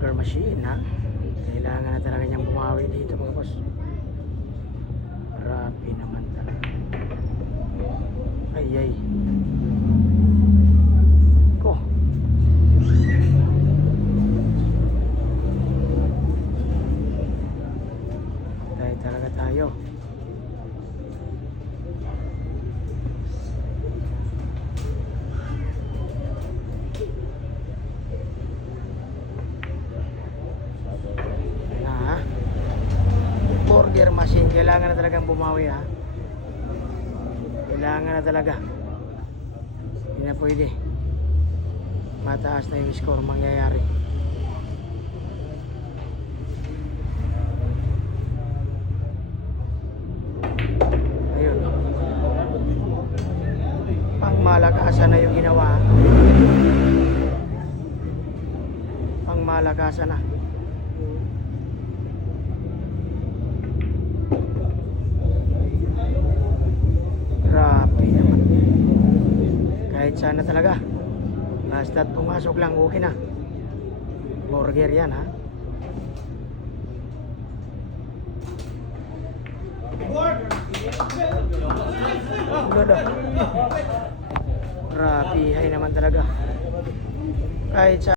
burger machine ha. Kailangan na talaga niyang bumawi dito mga boss. Grabe naman talaga. Ay ko. Dahil talaga tayo. Burger machine, kailangan na talagang bumawi ha. Kailangan na talaga. Hindi na pwede. Mataas na yung score mangyayari. Ayun. Pangmalakasan na yung ginawa. Pangmalakasan na. Grabe naman. Kahit sana talaga. Basta't pumasok lang, okay na. Burger yan ha. Grabe, hay naman talaga. Kahit sa